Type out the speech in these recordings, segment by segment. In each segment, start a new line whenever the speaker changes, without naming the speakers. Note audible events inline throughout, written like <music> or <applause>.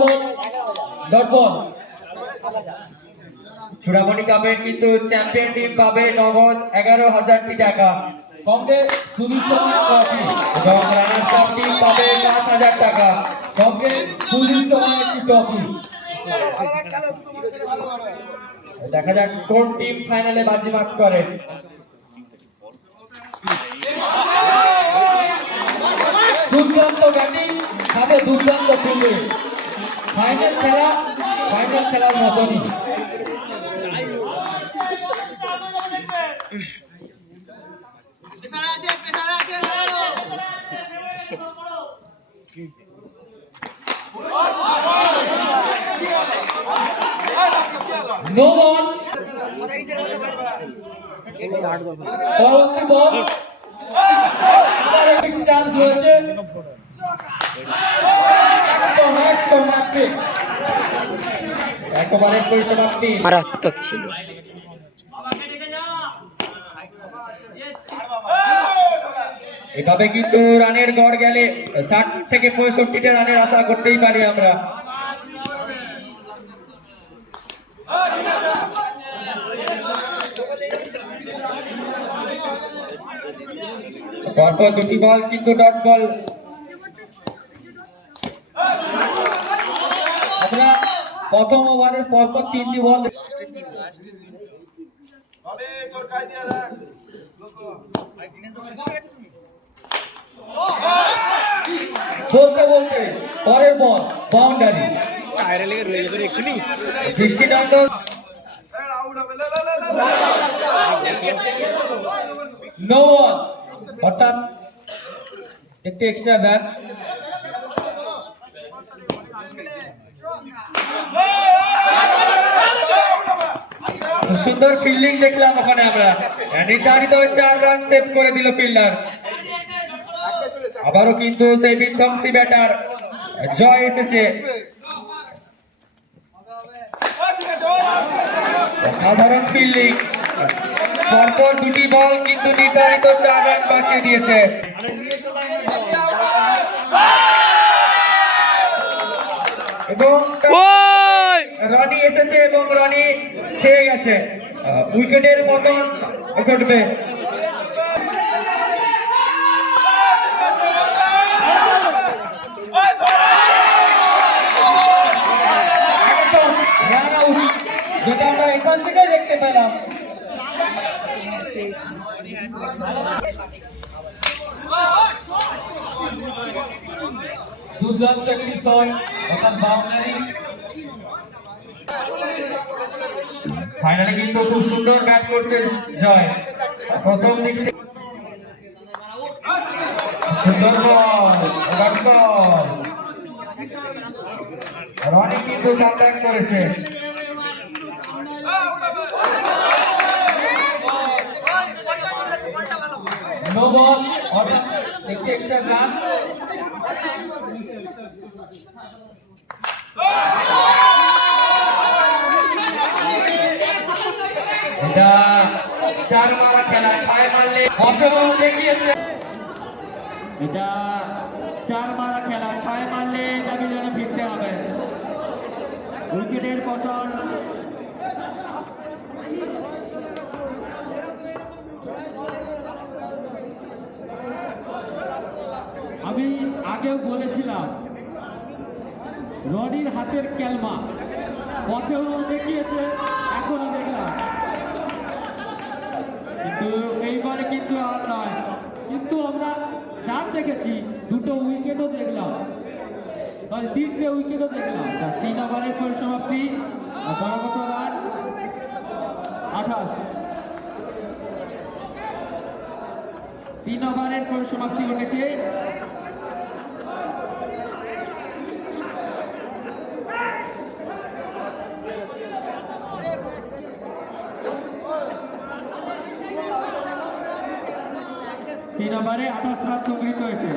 Ball dot Churamani কাপের কিন্তু champion team পাবে নগদ এগারো হাজারটি টাকা। সঙ্গে টিম পাবে পাঁচ হাজার টাকা। সঙ্গে সুদীপ্ত একটি দেখা যাক কোন টিম ফাইনালে বাজিমাত করে। দুর্দান্ত ব্যাটিং সাথে দুর্দান্ত ফিল্ডিং। ফাইনাল খেলা ফাইনাল খেলার মতনই। নো বল পরবর্তী বল চান্স রয়েছে একদম একদম একেবারে পরিসমাপ্তি।
মারাত্মক ছিল।
এভাবে কিন্তু রানের গড় গেলে ষাট থেকে পঁয়ষট্টিটা রানের আশা করতেই পারি আমরা। পরপর দুটি বল কিন্তু ডট বল আমরা প্রথম ওভারের পরপর তিনটি বল বলতে বলতে পরের বল বাউন্ডারি দৃষ্টিদণ্ড নো বল অর্থাৎ একটি এক্সট্রা রান সুন্দর ফিল্ডিং দেখলাম ওখানে আমরা। নির্ধারিত চার রান সেভ করে দিল ফিল্ডার আবারও কিন্তু সেই বিধ্বংসী ব্যাটার জয় এসেছে। সাধারণ ফিল্ডিং পরপর দুটি বল কিন্তু নির্ধারিত চার রান বাঁচিয়ে দিয়েছে। এবং রনি এসেছে এবং রনি ছেয়ে গেছে। উইকেটের মতন ঘটবে একদম run out, যেটা আমরা এখান থেকে দেখতে পেলাম দুর্দান্ত একটি শট বাউন্ডারি ফাইনালে কিন্তু খুব সুন্দর ব্যাট করতে জয়। প্রথম দিক সুন্দর বল রনি কিন্তু করেছে। নো বল অর্থাৎ একটি এক্সট্রা রান এটা চার মারা খেলা, ছয় মারলে অপেও দেখিয়েছে। এটা চার মারা খেলা, ছয় মারলে দাবি যেন ফিরতে হবে। উইকেটের পতন আমি আগেও বলেছিলাম, রনির হাতের ক্যালমা। পথেও দেখিয়েছে, এখনও দেখলাম। কিন্তু এইবারে কিন্তু আর নয়। কিন্তু আমরা চার দেখেছি, দুটো উইকেটও দেখলাম। মানে তিনটে উইকেটও দেখলাম। তা তিন ওভারের পরিসমাপ্তি, আর রান আঠাশ। তিন ওভারের পরিসমাপ্তি ঘটেছে তিন ওভারে আঠাশ রান সংগৃহীত হয়েছে।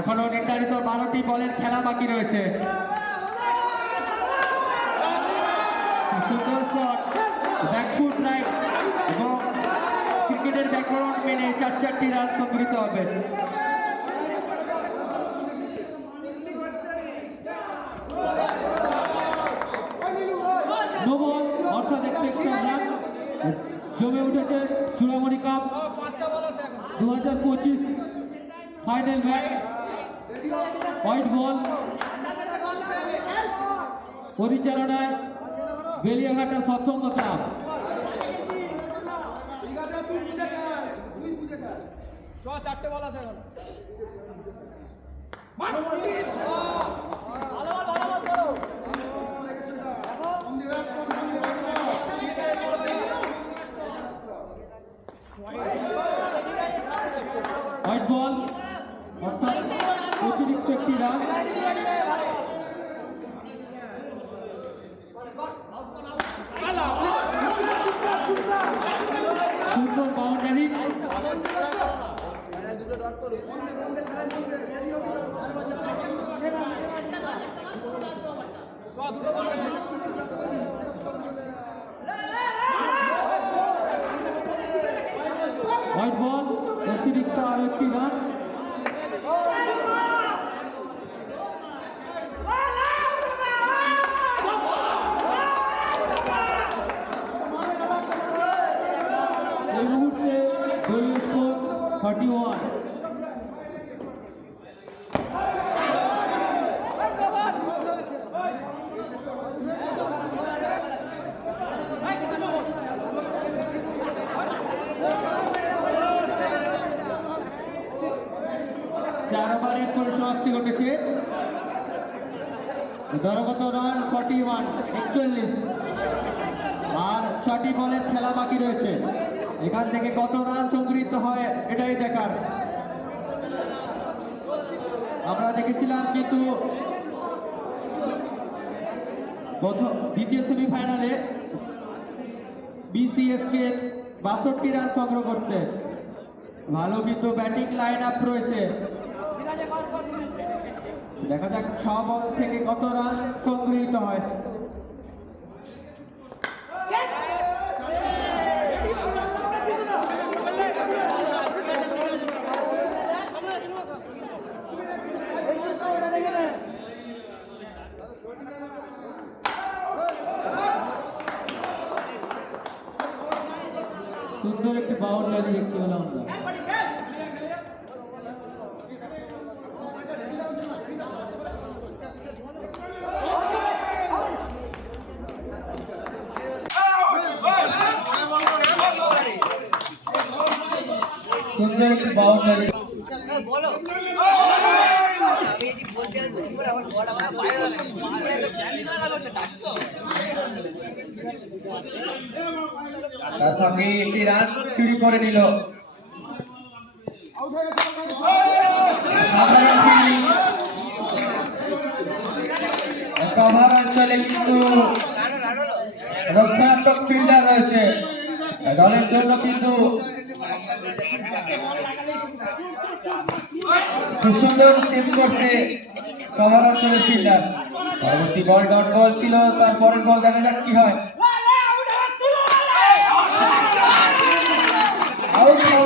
এখনও নির্ধারিত বারোটি বলের খেলা বাকি রয়েছে।
এবং ক্রিকেটের ব্যাকরণ মেনে চার চারটি রান সংগৃহীত হবে। নোবল অর্থাৎ একটু জমে উঠেছে চূড়ামণি কাপ। দু হাজার পঁচিশ ফাইনাল ম্যাচ। হোয়াইট বল পরিচালনায় বেলিয়াঘাটা সৎসঙ্গ ক্লাব।
চারটে বল আছে এখন।
হোয়াইট বল অর্থাৎ অতিরিক্ত একটি রান বাউন্ডারি হোয়াইট 31. চার ওভারের পরিসমাপ্তি ঘটেছে। দরগত রান ফর্টি ওয়ান একচল্লিশ। আর ছটি বলের খেলা বাকি রয়েছে। এখান থেকে কত রান সংগৃহীত হয়, এটাই দেখার। আমরা দেখেছিলাম কিন্তু প্রথম দ্বিতীয় সেমিফাইনালে বিসিএসকে বাষট্টি রান সংগ্রহ করছে ভালো কিন্তু ব্যাটিং লাইন আপ রয়েছে। দেখা যাক ছ বল থেকে কত রান সংগৃহীত হয় সুন্দর একটি বাউন্ডারি দেখতে পেলাম আমরা সুন্দর একটি বাউন্ডারি তার একটি রান চুরি করে নিল। ফিল্ডার রয়েছে। দলের জন্য কিন্তু খুব সুন্দর সেভ করছে কভার অঞ্চলের ফিল্ডার পরবর্তী বল ডট বল ছিল, তারপরের বল দেখা যাক কি হয় আউট হবে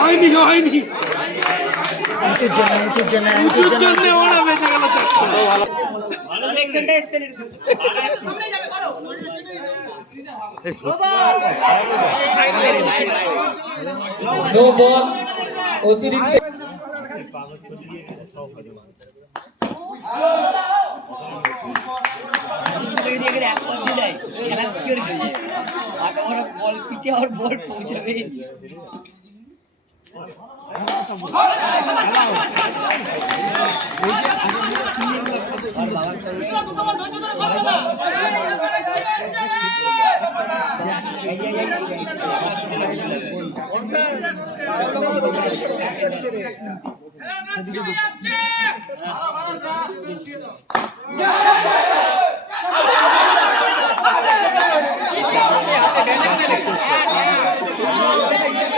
হয়নি হয়নি
উঁচুর জন্য উঁচুর জন্য উঁচুর জন্য
ওরা বেঁচে গেল
অতিরিক্ত
গিয়ে এক পাশ দিয়ে খেলা সিওর হয়ে যায়। আগে ওরা বল পিছে আর বল পৌঁছাবে। আর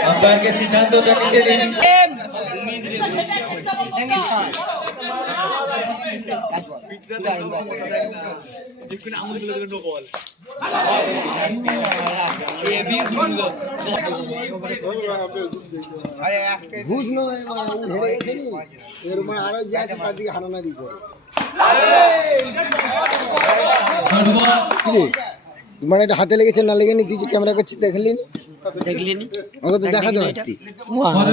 আম্পায়ারকে সিদ্ধান্ত জানিয়ে দিন।
ঘুষ নয় মানে গেছে নি। এর মানে আরও যে আছে তার দিকে হারানারি করে কিরে। মানে এটা হাতে লেগেছে না লেগেনি? যে ক্যামেরা করছিস দেখলি নি?
দেখলিনি।
আমাকে তো দেখাতে পারতি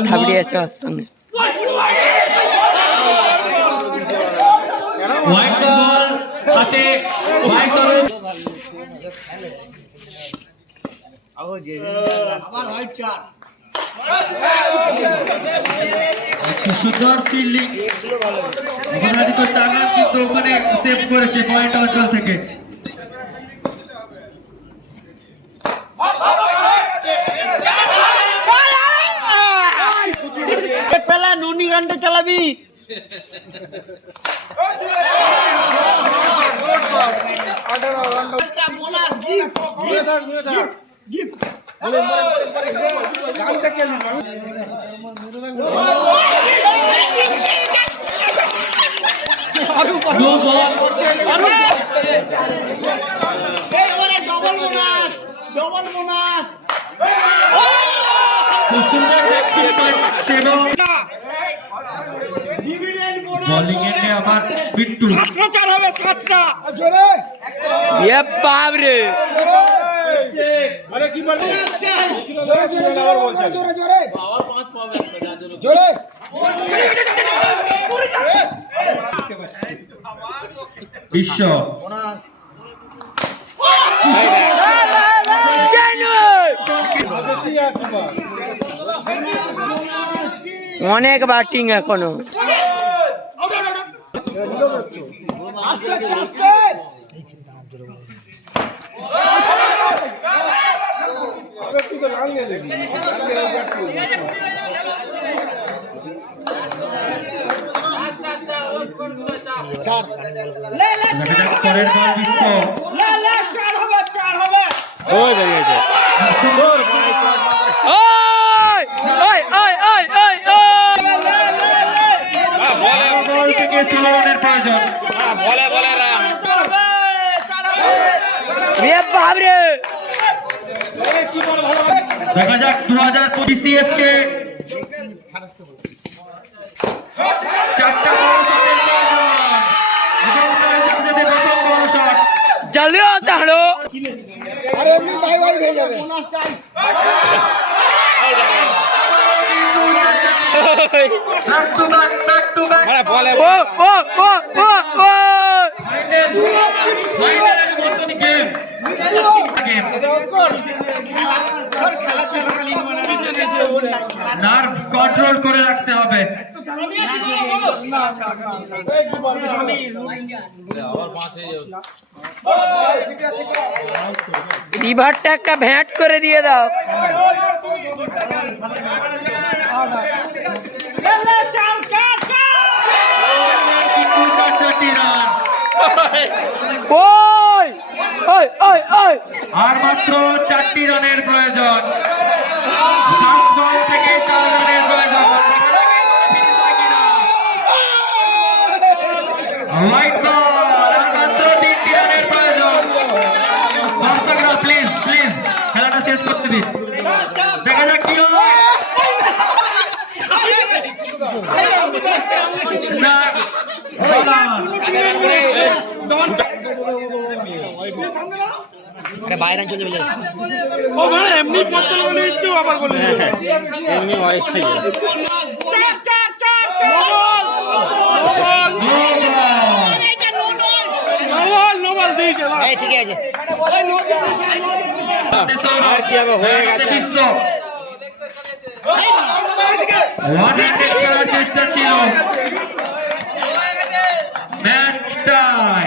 থাবড়ি আছে ওর সঙ্গে।
হোয়াইট বল হাতে হোয়াইট বল একটু সুন্দর ফিল্ডিং। অপরাধী তো কিন্তু ওখানে সেভ করেছে পয়েন্ট অঞ্চল থেকে।
পেলা ননি গানটা চালাবি।
নো বল খুব সুন্দর ব্যাটিং এবং বোলিং এন্ডে আবার বিট্টু?
বাপ রে
জোরে জোরে জোরে
বিশ্ব।
অনেক ব্যাটিং এখনও।
আস্তে আস্তে আস্তে। চার
হবে চার পরের বল বিশ্ব
ওই বেরিয়েছে
ওই ওই ওই ওই ওই ওই
বল থেকে ষোলো রানের প্রয়োজন
বলে বলে রাম
ইয়ে বাপ রে
দেখা যাক দু হাজার পঁচিশ শট
জলদি হতে
আরে এমনি হয়ে যাবে।
গেম নার্ভ কন্ট্রোল করে রাখতে হবে।
রিভারটা একটা ভ্যাট করে দিয়ে দাও
কিন্তু চার চারটি রান
ওই ওই ওই ওই
আর মাত্র চারটি রানের প্রয়োজন। থেকে চার রানের প্রয়োজন। মাত্র তিনটি রানের প্রয়োজন। প্লিজ প্লিজ খেলাটা দেখা যাক কি না,
ও মানে এমনি পড়তে বলে একটু আবার বলে এমনি ভয়েস নোবাল দিয়েছে আর কি হবে হয়ে গেছে।
চেষ্টা ছিল। ম্যাচ টাই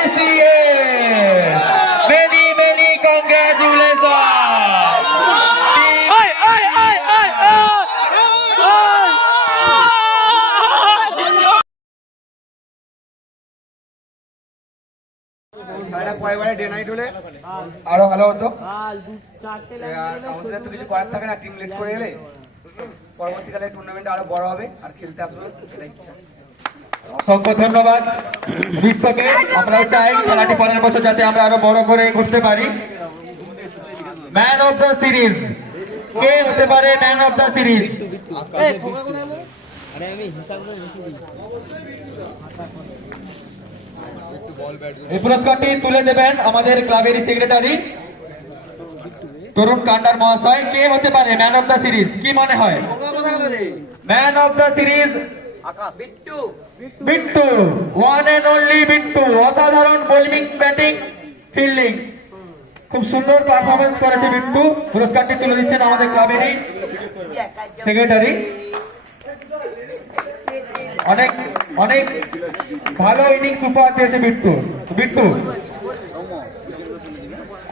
কাউন্সিলের তো কিছু করার থাকে না টিম লিড করে এলে। পরবর্তীকালে টুর্নামেন্ট আরও বড় হবে আর খেলতে আসবে সেটা ইচ্ছা।
অসংখ্য ধন্যবাদ। বিশ্বকে আমরা চাই খেলাটি পরের বছর যাতে আমরা আরও বড় করে করতে পারি। ম্যান অফ দ্য সিরিজ কে হতে পারে ম্যান অফ দ্য সিরিজ এই পুরস্কারটি তুলে দেবেন আমাদের ক্লাবের সেক্রেটারি তরুণ কান্ডার মহাশয় কে হতে পারে? ম্যান অফ দ্য সিরিজ কি মনে হয়? Man of the series Bittu. One and only Bittu. অসাধারণ বোলিং ব্যাটিং ফিল্ডিং খুব সুন্দর পারফরমেন্স করেছে বিট্টু। পুরস্কারটি তুলে দিচ্ছেন আমাদের ক্লাবেরই সেক্রেটারি অনেক অনেক ভালো ইনিংস উপহার দিয়েছে বিট্টু। বিট্টু।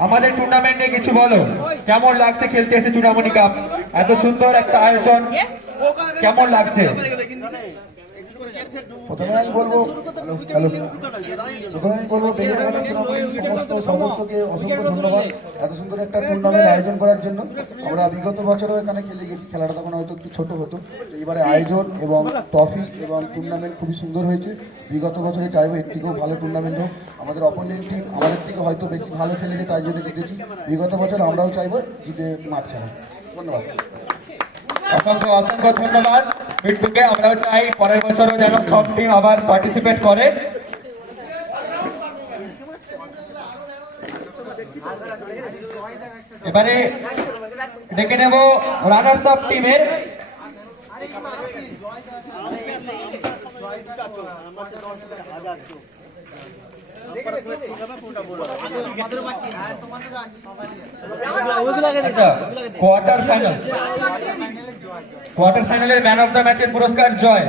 আমাদের টুর্নামেন্টে কিছু বলো। কেমন লাগছে খেলতে এসে চূড়ামণি কাপ এত সুন্দর একটা আয়োজন। কেমন লাগছে?
প্রথমে আমি বলব, প্রথমে আমি বলব সমস্ত সদস্যকে অসংখ্য ধন্যবাদ এত সুন্দর একটা টুর্নামেন্ট আয়োজন করার জন্য। আমরা বিগত বছরও এখানে খেলে গেছি, খেলাটা তখন হয়তো একটু ছোট হতো। তো এবারে আয়োজন এবং ট্রফি এবং টুর্নামেন্ট খুবই সুন্দর হয়েছে। বিগত বছরে চাইব এর থেকেও ভালো টুর্নামেন্ট হোক। আমাদের অপোনেন্ট টিম আমাদের থেকে হয়তো বেশি ভালো খেলেছে, তাই জন্য জিতেছি। বিগত বছর আমরাও চাইব জিতে মাঠ ছাড়া। ধন্যবাদ।
অসংখ্য অসংখ্য ধন্যবাদ। বিট্টুকে আমরাও চাই পরের বছরও যেন সব টিম আবার পার্টিসিপেট করে এবারে ডেকে নেব রানার্স আপ টিমের আচ্ছা কোয়ার্টার ফাইনাল কোয়ার্টার ফাইনালের ম্যান অফ দ্য ম্যাচের পুরস্কার জয়।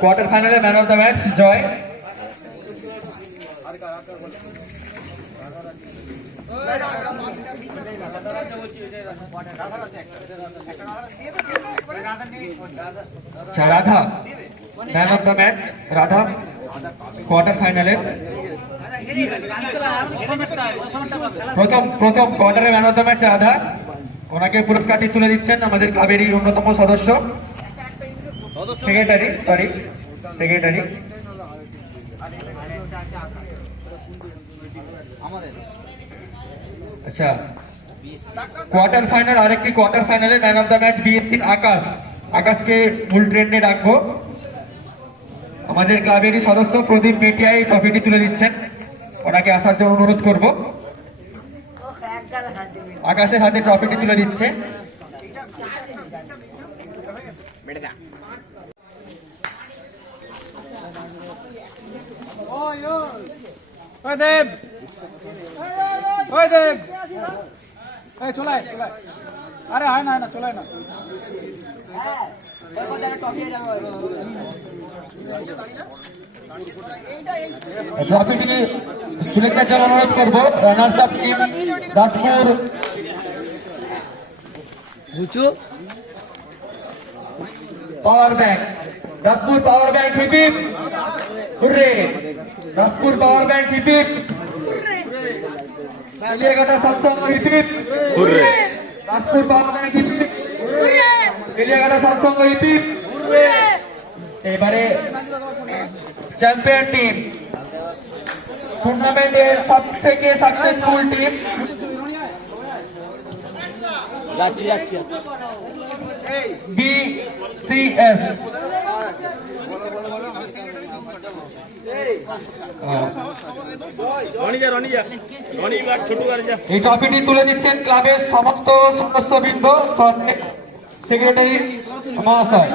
কোয়ার্টার ফাইনালের man of the match Joy. Radha. Man of the match, Radha. Quarter ফাইনালের প্রথম প্রথম কোয়ার্টারে man of the match, Radha. ওনাকে পুরস্কারটি তুলে দিচ্ছেন আমাদের ক্লাবেরই অন্যতম সদস্য। Secretary sorry secretary. আচ্ছা। কোয়ার্টার ফাইনাল আরেকটি কোয়ার্টার ফাইনালে man of the match BSC Akash. আকাশকে মূল ট্রেন্ডে রাখব। আমাদের ক্লাবেরই সদস্য প্রদীপ মেটিয়াই ট্রফিটি তুলে দিচ্ছেন ওনাকে আসার জন্য অনুরোধ করব। আকাশের হাতে ট্রফিটি তুলে দিচ্ছে।
দেব। ওই দেব এই চলাই চলাই আরে হয় না না চলাই না।
ট্রফিটি তুলে জন্য অনুরোধ করব runners up team Daspur
বুঝু
power bank Daspur power bank hip hip hurray Daspur power bank hip hip Beliaghata Satsang hurray Daspur power bank hip hip Beliaghata Satsang hip hip এবারে চ্যাম্পিয়ন টিম। টুর্নামেন্টের সব থেকে সাকসেসফুল টিম
যাচ্ছি যাচ্ছি
BCS
Roni যা রনি যা রনি বার ছোট আর যা
এই ট্রফিটি তুলে দিচ্ছেন ক্লাবের সমস্ত সদস্যবৃন্দ সেক্রেটারি মহাশয়।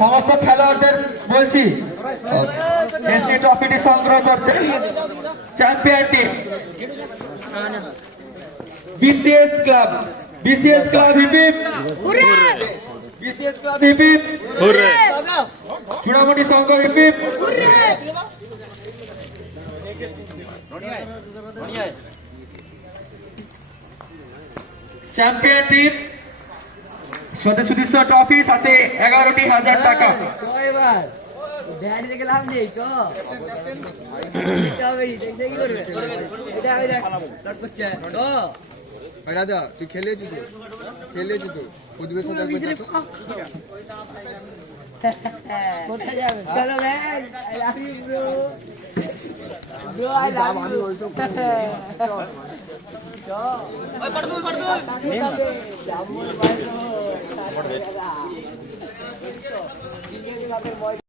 সমস্ত খেলোয়াড়দের বলছি এসি ট্রফিটি সংগ্রহ করছে champion team BCS club BCS club hip hip BCS club hip hip Churamani Sangha hip hip champion team সদস্য ট্রফি সাথে এগারোটি হাজার টাকা।
রাজা তুই খেলেছি তো খেলেছি তো পরিবেশ <laughs>
কোথায় যাবে? চলো bag I love you bro bro I love you ওই পড়দুল পড়দুল যাব ভাই বয়